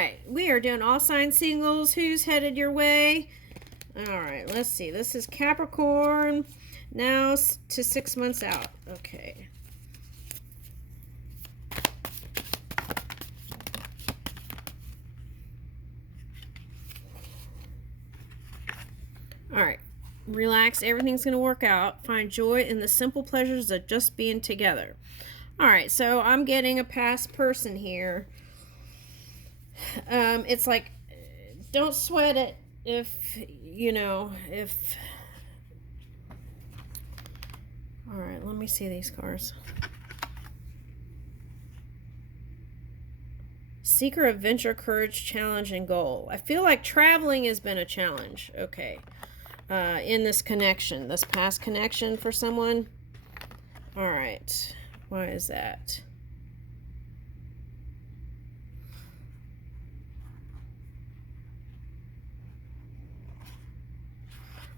right, we are doing all sign singles. Who's headed your way? All right, let's see. This is Capricorn now to 6 months out. Okay. All right. Relax. Everything's going to work out. Find joy in the simple pleasures of just being together. All right. So I'm getting a past person here. It's like, don't sweat it if, if... All right. Let me see these cards. Seeker, adventure, courage, challenge, and goal. I feel like traveling has been a challenge. Okay. In this connection, this past connection for someone. All right. Why is that?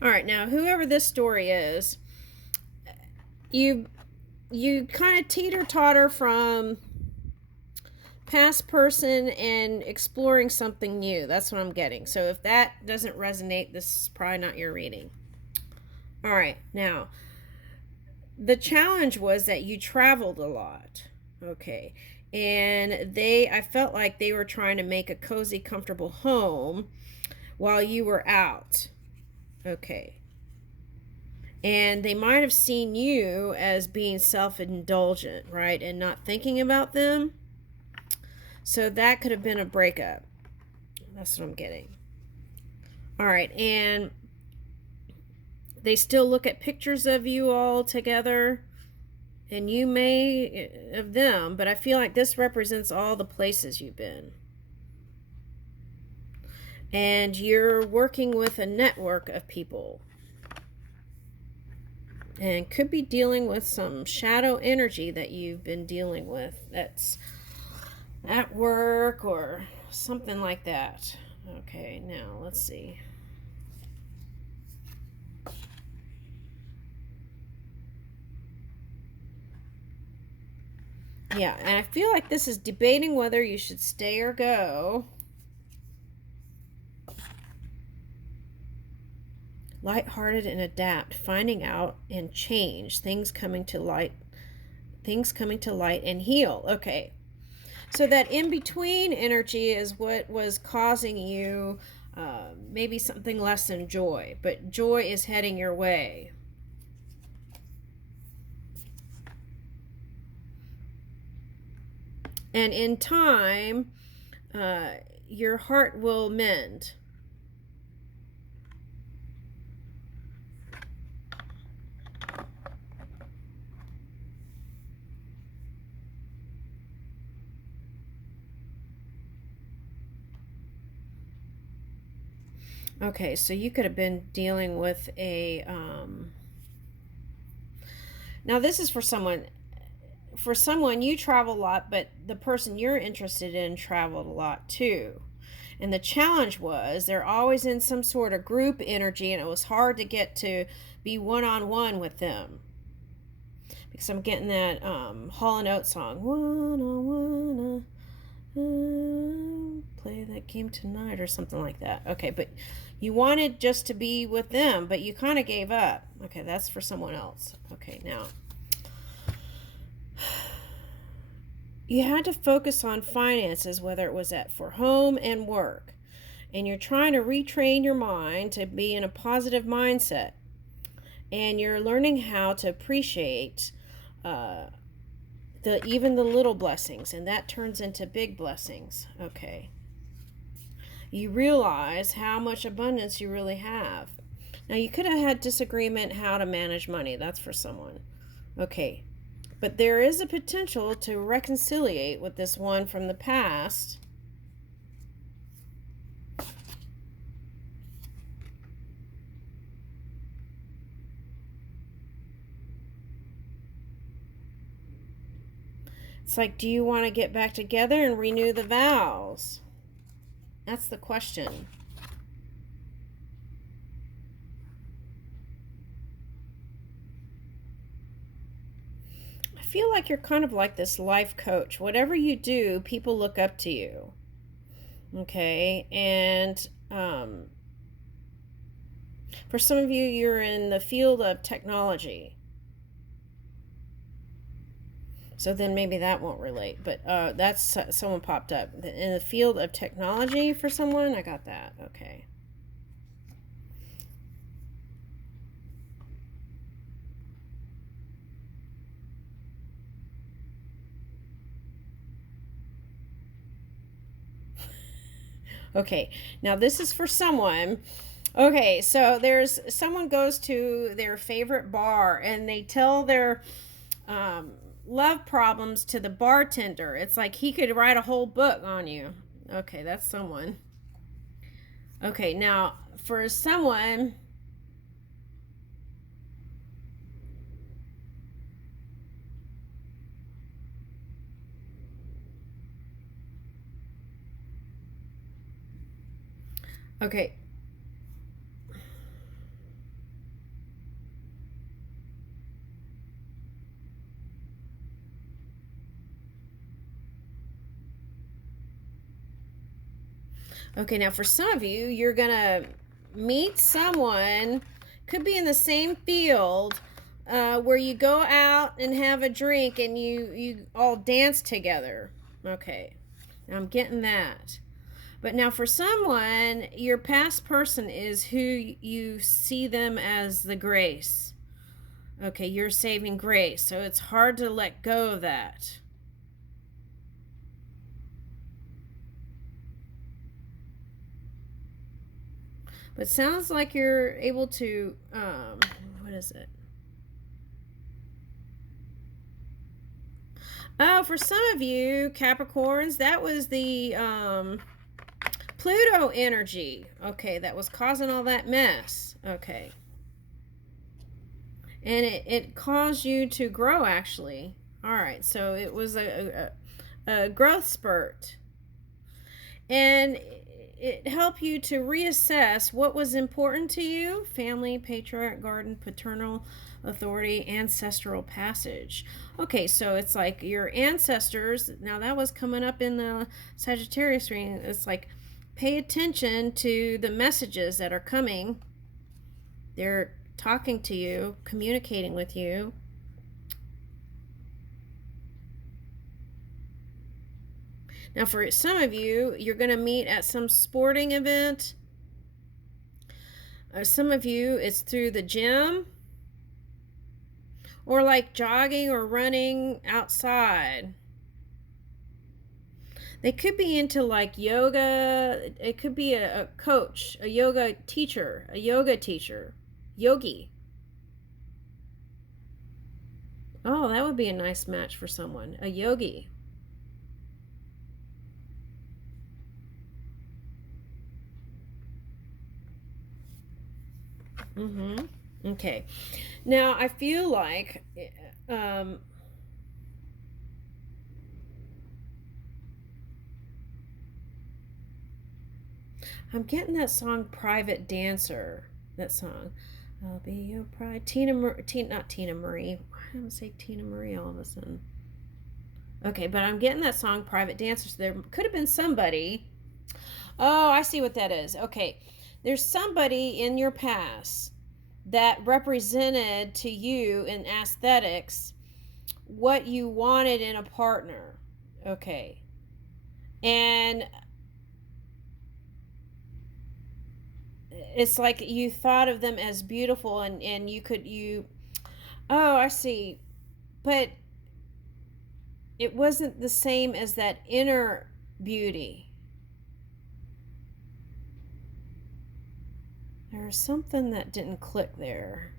All right. Now, whoever this story is, you kind of teeter-totter from past person and exploring something new. That's what I'm getting. So if that doesn't resonate, this is probably not your reading. All right. Now, the challenge was that you traveled a lot. Okay. And I felt like they were trying to make a cozy, comfortable home while you were out. Okay. And they might have seen you as being self-indulgent, right? And not thinking about them. So that could have been a breakup. That's what I'm getting. All right. And they still look at pictures of you all together. And you may of them. But I feel like this represents all the places you've been. And you're working with a network of people. And could be dealing with some shadow energy that you've been dealing with. That's at work or something like that. Okay, now let's see. Yeah, and I feel like this is debating whether you should stay or go. Lighthearted and adapt, finding out and change, things coming to light and heal. Okay. So that in-between energy is what was causing you maybe something less than joy. But joy is heading your way. And in time, your heart will mend. Okay, so you could have been dealing with a... Now, this is for someone... For someone, you travel a lot, but the person you're interested in traveled a lot too. And the challenge was they're always in some sort of group energy, and it was hard to get to be one-on-one with them. Because I'm getting that Hall & Oates song, one-on-one, play that game tonight, or something like that. Okay, but you wanted just to be with them, but you kind of gave up. Okay, that's for someone else. Okay, now you had to focus on finances, whether it was for home and work. And you're trying to retrain your mind to be in a positive mindset. And you're learning how to appreciate even the little blessings. And that turns into big blessings. Okay. You realize how much abundance you really have. Now, you could have had disagreement how to manage money. That's for someone. Okay. But there is a potential to reconciliate with this one from the past. It's like, do you want to get back together and renew the vows? That's the question. I feel like you're kind of like this life coach. Whatever you do, people look up to you. Okay, and for some of you, you're in the field of technology. So then maybe that won't relate, but that's someone popped up. In the field of technology for someone, I got that. Okay. Okay, now this is for someone. Okay, so there's someone goes to their favorite bar and they tell their love problems to the bartender. It's like he could write a whole book on you. Okay, that's someone. Okay, now for someone. Okay. Okay, now for some of you, you're gonna meet someone, could be in the same field, where you go out and have a drink and you all dance together. Okay, now I'm getting that. But now for someone, your past person is who you see them as the grace. Okay, you're saving grace, so it's hard to let go of that. But sounds like you're able to, what is it? Oh, for some of you, Capricorns, that was the Pluto energy. Okay, that was causing all that mess. Okay. And it caused you to grow, actually. All right, so it was a growth spurt. And it helped you to reassess what was important to you: family, patriarch, garden, paternal authority, ancestral passage. Okay, so it's like your ancestors. Now that was coming up in the Sagittarius reading. It's like, pay attention to the messages that are coming. They're talking to you, communicating with you. Now for some of you, you're going to meet at some sporting event. Some of you, it's through the gym, or like jogging or running outside. They could be into like yoga. It could be a coach, a yoga teacher, yogi. Oh, that would be a nice match for someone, a yogi. Mm-hmm. Okay. Now I feel like I'm getting that song "Private Dancer." That song. I'll be your pride. Not Tina Marie. Why did I say Tina Marie all of a sudden? Okay, but I'm getting that song "Private Dancer." So there could have been somebody. Oh, I see what that is. Okay, there's somebody in your past that represented to you in aesthetics what you wanted in a partner. Okay. And it's like you thought of them as beautiful, and you oh, I see. But it wasn't the same as that inner beauty. There was something that didn't click there.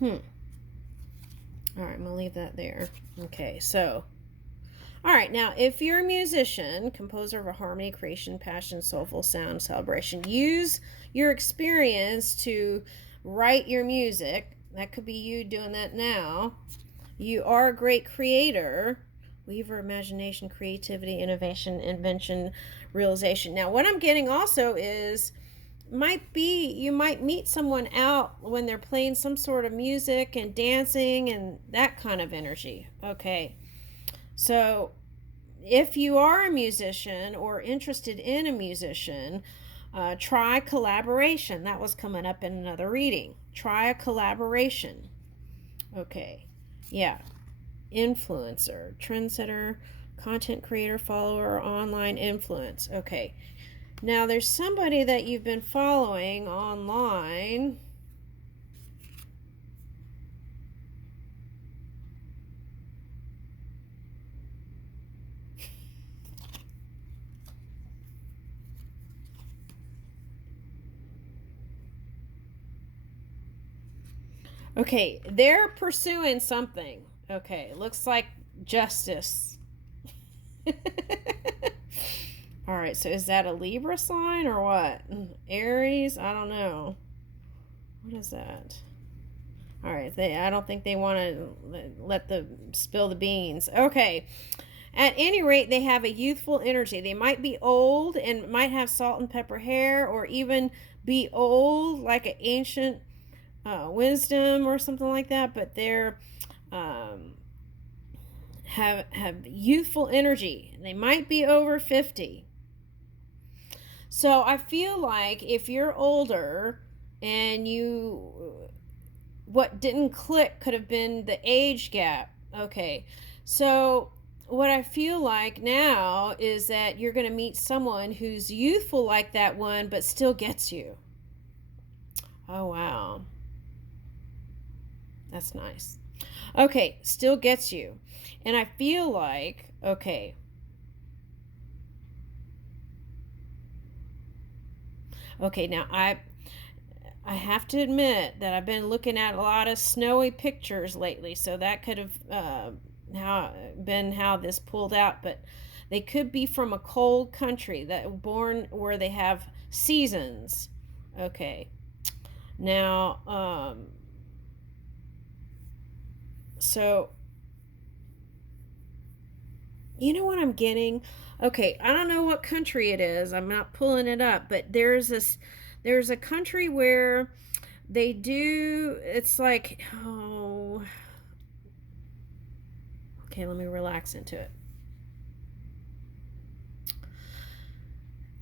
All right, I'm gonna leave that there. Okay, so all right, now if you're a musician, composer of a harmony, creation, passion, soulful sound, celebration, use your experience to write your music. That could be you doing that now. You are a great creator. Weaver, imagination, creativity, innovation, invention, realization. Now, what I'm getting also is you might meet someone out when they're playing some sort of music and dancing and that kind of energy. Okay. So, if you are a musician or interested in a musician, try collaboration. That was coming up in another reading. Try a collaboration. Okay. Yeah. Influencer, trendsetter, content creator, follower, online influence. Okay. Now there's somebody that you've been following online. Okay, they're pursuing something. Okay, looks like justice. All right, so is that a Libra sign or what? Aries? I don't know. What is that? All right, I don't think they want to let the spill the beans. Okay. At any rate, they have a youthful energy. They might be old and might have salt and pepper hair, or even be old like an ancient wisdom or something like that. But they're have youthful energy. They might be over 50. So I feel like if you're older and what didn't click could have been the age gap. Okay. So what I feel like now is that you're going to meet someone who's youthful like that one, but still gets you. Oh, wow. That's nice. Okay, still gets you. And I feel like, okay. Okay, now I have to admit that I've been looking at a lot of snowy pictures lately, so that could have how this pulled out, but they could be from a cold country that born where they have seasons. Okay. Now, so you know what I'm getting? Okay, I don't know what country it is. I'm not pulling it up, but there's a country where they do, it's like, oh, okay, let me relax into it.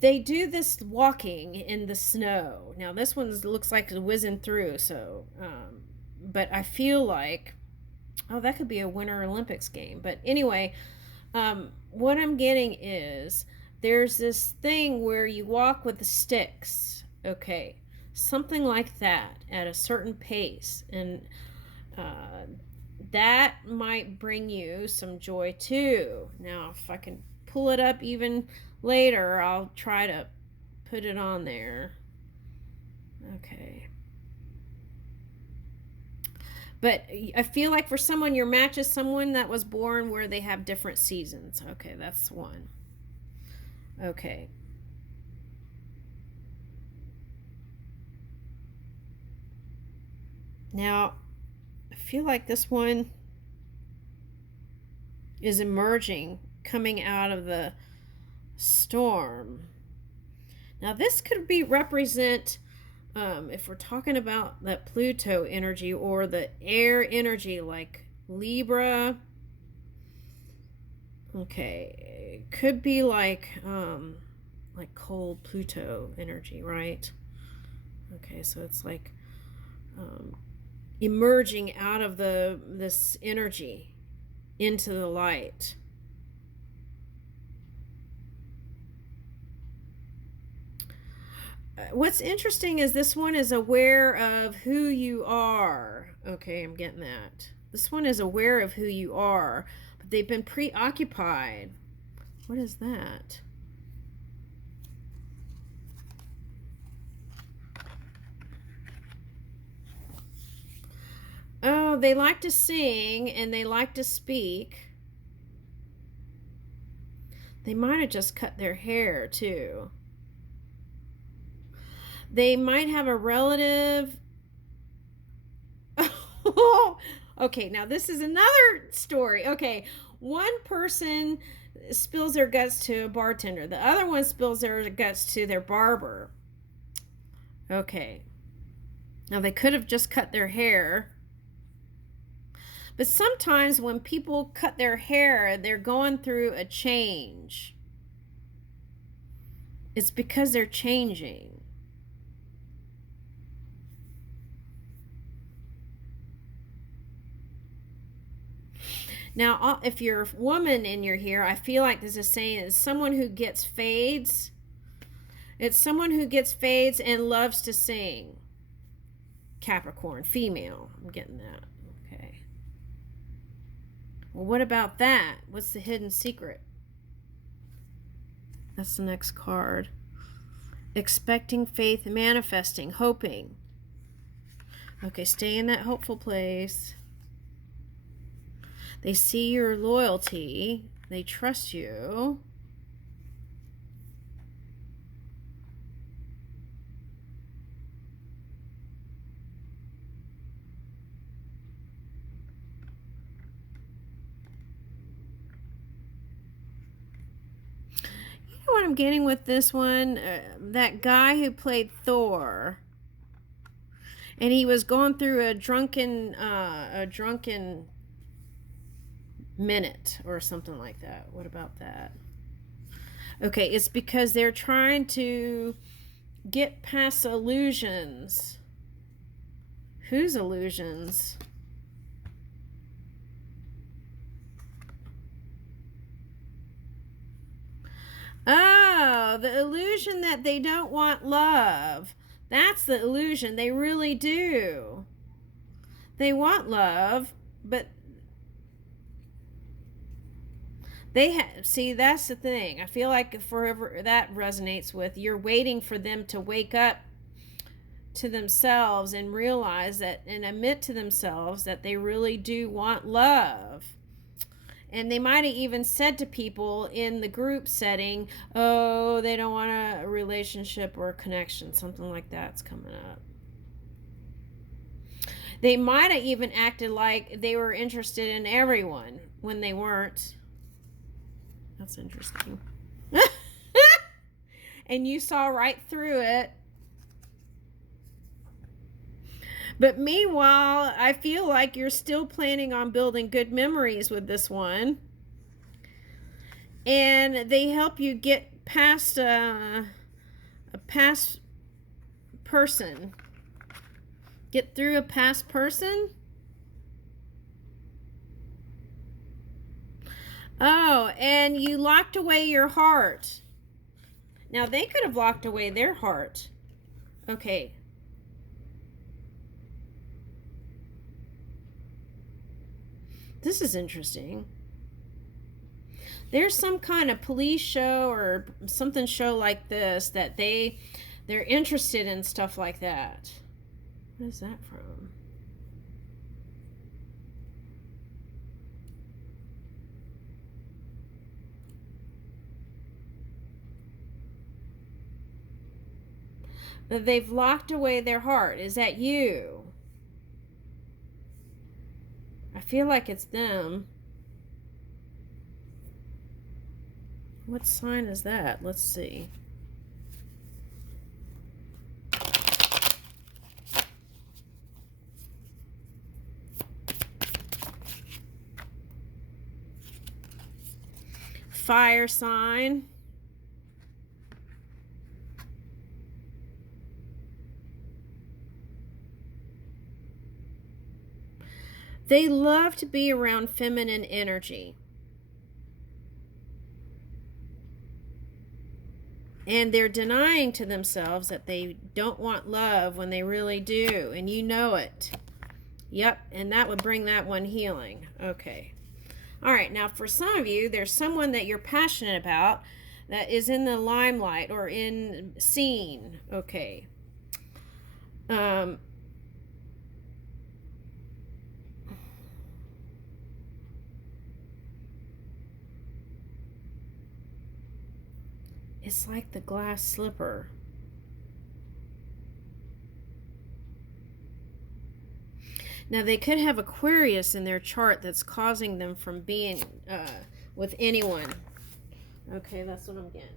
They do this walking in the snow. Now this one looks like it's whizzing through, so but I feel like, oh, that could be a Winter Olympics game. But anyway, what I'm getting is there's this thing where you walk with the sticks. Okay, something like that at a certain pace, and that might bring you some joy too. Now, if I can pull it up even later, I'll try to put it on there. Okay. But I feel like for someone, your match is someone that was born where they have different seasons. Okay, that's one. Okay. Now, I feel like this one is emerging, coming out of the storm. Now, this could be represent, if we're talking about that Pluto energy or the air energy like Libra. Okay, it could be like cold Pluto energy, right? Okay, so it's like emerging out of this energy into the light. What's interesting is this one is aware of who you are. Okay, I'm getting that. This one is aware of who you are, but they've been preoccupied. What is that? Oh, they like to sing and they like to speak. They might have just cut their hair too. They might have a relative. Okay, now this is another story. Okay, one person spills their guts to a bartender. The other one spills their guts to their barber. Okay. Now, they could have just cut their hair. But sometimes when people cut their hair, they're going through a change. It's because they're changing. Now, if you're a woman and you're here, I feel like this is saying it's someone who gets fades. It's someone who gets fades and loves to sing. Capricorn, female. I'm getting that. Okay. Well, what about that? What's the hidden secret? That's the next card. Expecting, faith, manifesting, hoping. Okay, stay in that hopeful place. They see your loyalty. They trust you. What I'm getting with this one, that guy who played Thor, and he was going through a drunken minute or something like that. What about that? Okay, it's because they're trying to get past illusions. Whose illusions? Oh, the illusion that they don't want love. That's the illusion. They really do. They want love, but see, that's the thing. I feel like forever that resonates with, you're waiting for them to wake up to themselves and realize that and admit to themselves that they really do want love. And they might have even said to people in the group setting, oh, they don't want a relationship or a connection. Something like that's coming up. They might have even acted like they were interested in everyone when they weren't. That's interesting. And you saw right through it. But meanwhile, I feel like you're still planning on building good memories with this one. And they help you get past a past person. Get through a past person. Oh, and you locked away your heart. Now, they could have locked away their heart. Okay. This is interesting. There's some kind of police show or something show like this that they're interested in stuff like that. What is that from? They've locked away their heart. Is that you? I feel like it's them. What sign is that? Let's see. Fire sign. They love to be around feminine energy. And they're denying to themselves that they don't want love when they really do. And you know it. Yep, and that would bring that one healing. Okay. All right, now for some of you, there's someone that you're passionate about that is in the limelight or in scene. Okay. It's like the glass slipper. Now, they could have Aquarius in their chart that's causing them from being with anyone. Okay, that's what I'm getting.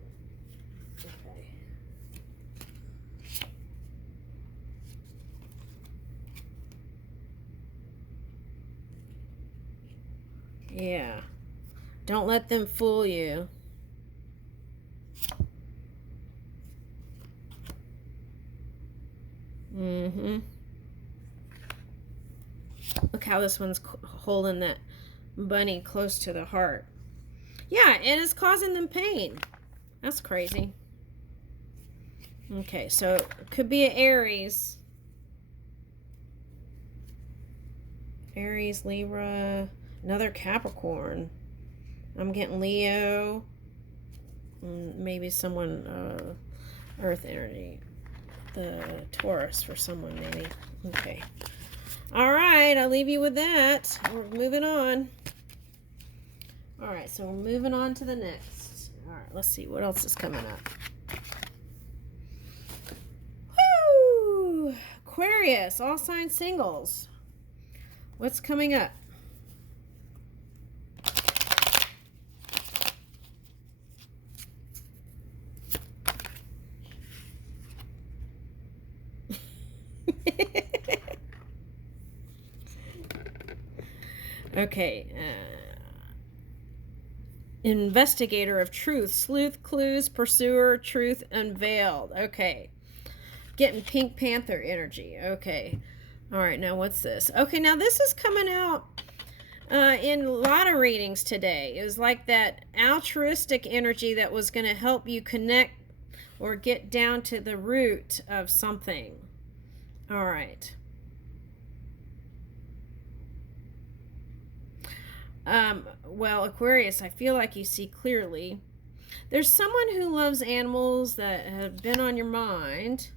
Okay. Yeah. Don't let them fool you. Mm-hmm. Look how this one's holding that bunny close to the heart. Yeah, and it's causing them pain. That's crazy. Okay, so it could be an Aries. Aries, Libra, another Capricorn. I'm getting Leo. Maybe someone, Earth energy. The Taurus for someone, maybe. Okay. All right, I'll leave you with that. We're moving on. All right, so we're moving on to the next. All right, let's see what else is coming up. Woo! Aquarius, all sign singles. What's coming up? Okay. Investigator of truth, sleuth, clues, pursuer, truth unveiled. Okay. Getting Pink Panther energy. Okay. All right, now what's this? Okay, now this is coming out in a lot of readings today. It was like that altruistic energy that was going to help you connect or get down to the root of something. All right. Well, Aquarius, I feel like you see clearly. There's someone who loves animals that have been on your mind.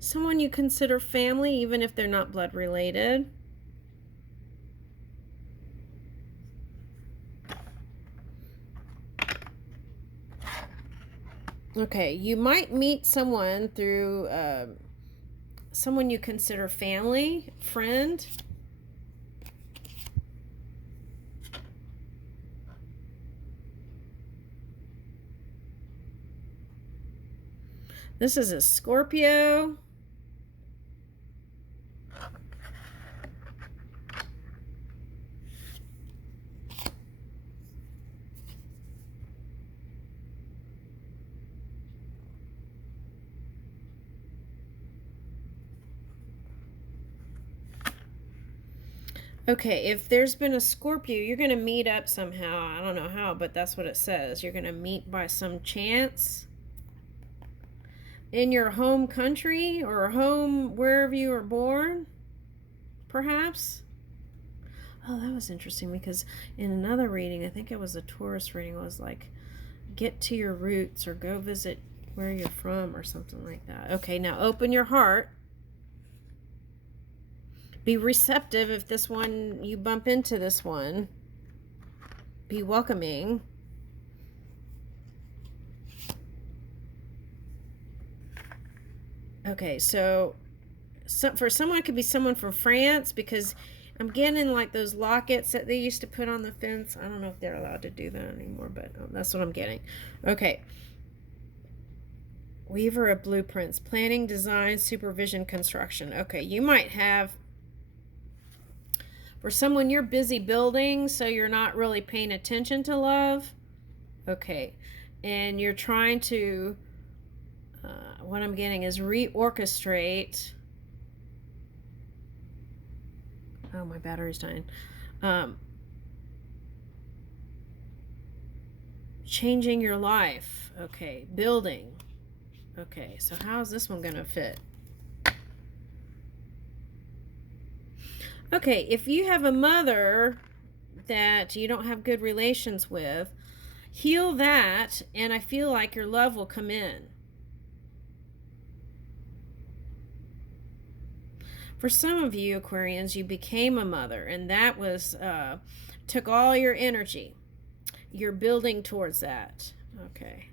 Someone you consider family, even if they're not blood related. Okay, you might meet someone through someone you consider family, friend. This is a Scorpio. Okay, if there's been a Scorpio, you're going to meet up somehow. I don't know how, but that's what it says. You're going to meet by some chance in your home country or home wherever you were born, perhaps. Oh, that was interesting because in another reading, I think it was a Taurus reading, it was like, get to your roots or go visit where you're from or something like that. Okay, now open your heart. Be receptive if this one, you bump into this one. Be welcoming. Okay, so for someone, it could be someone from France because I'm getting like those lockets that they used to put on the fence. I don't know if they're allowed to do that anymore, but that's what I'm getting. Okay. Weaver of blueprints, planning, design, supervision, construction. Okay, you might have, for someone, you're busy building, so you're not really paying attention to love. Okay, and you're trying to, what I'm getting is reorchestrate. Oh, my battery's dying. Changing your life. Okay, building. Okay, so how's this one going to fit? Okay, if you have a mother that you don't have good relations with, heal that, and I feel like your love will come in. For some of you Aquarians, you became a mother, and that was took all your energy. You're building towards that. Okay.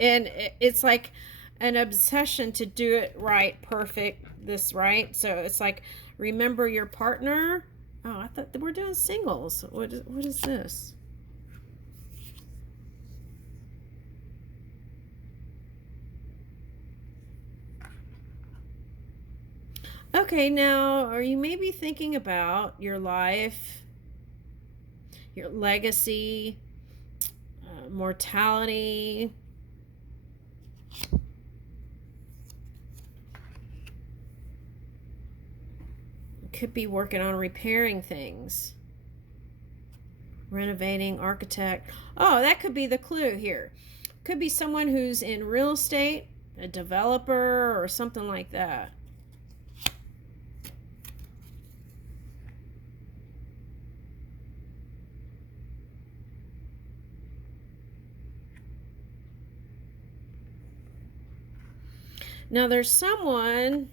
And it's like an obsession to do it right, perfect, this right. So it's like, remember your partner. Oh, I thought that we're doing singles. What is this? Okay, now are you maybe thinking about your life, your legacy, mortality? Could be working on repairing things, renovating, architect. Oh, that could be the clue here. Could be someone who's in real estate, a developer, or something like that. Now there's someone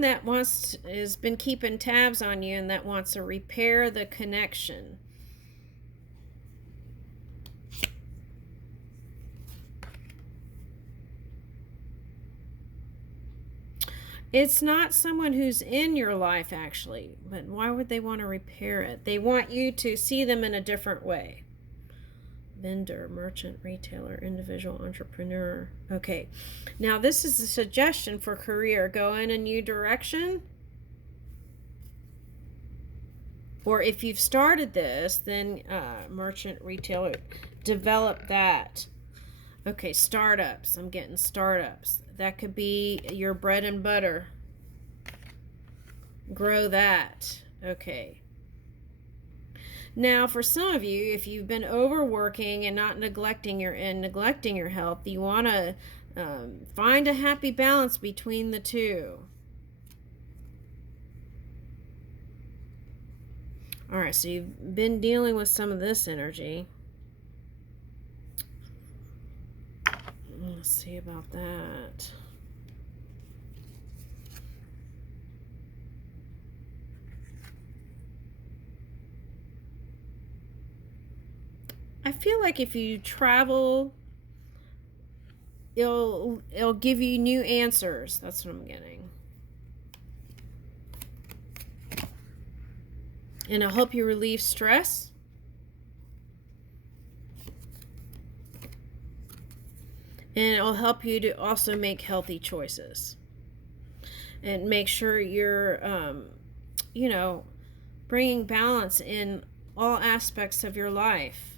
that has been keeping tabs on you and that wants to repair the connection. It's not someone who's in your life, actually, but why would they want to repair it? They want you to see them in a different way. Vendor, merchant, retailer, individual, entrepreneur. Okay, now this is a suggestion for career. Go in a new direction. Or if you've started this, then merchant, retailer, develop that. Okay, startups. I'm getting startups. That could be your bread and butter. Grow that. Okay. Now, for some of you, if you've been overworking and not neglecting your health, you want to find a happy balance between the two. All right, so you've been dealing with some of this energy. Let's see about that. I feel like if you travel, it'll give you new answers. That's what I'm getting. And it'll help you relieve stress. And it'll help you to also make healthy choices. And make sure you're, bringing balance in all aspects of your life.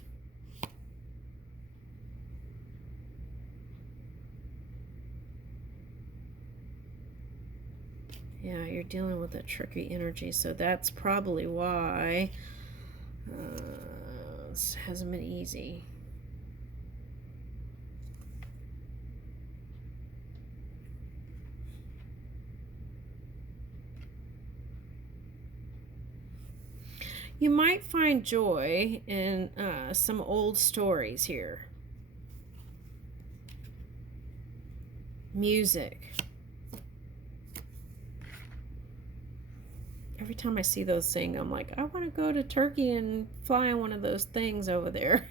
Yeah, you're dealing with that tricky energy, so that's probably why this hasn't been easy. You might find joy in some old stories here. Music. Every time I see those things, I'm like, I want to go to Turkey and fly on one of those things over there.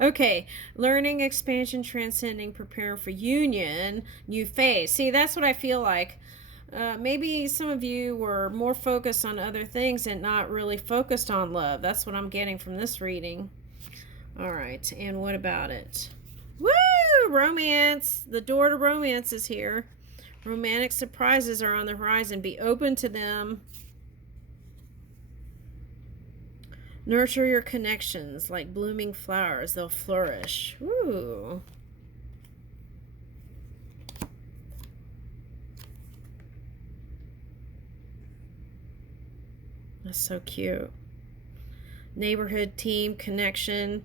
Okay, learning, expansion, transcending, preparing for union, new phase. See, that's what I feel like. Maybe some of you were more focused on other things and not really focused on love. That's what I'm getting from this reading. All right, and what about it? Woo! Romance. The door to romance is here. Romantic surprises are on the horizon. Be open to them. Nurture your connections like blooming flowers. They'll flourish. Ooh. That's so cute. Neighborhood, team, connection,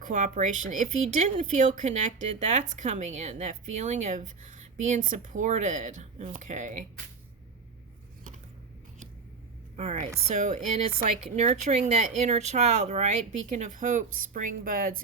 cooperation. If you didn't feel connected, that's coming in. That feeling of being supported. Okay. All right. So, and it's like nurturing that inner child, right? Beacon of hope, spring buds,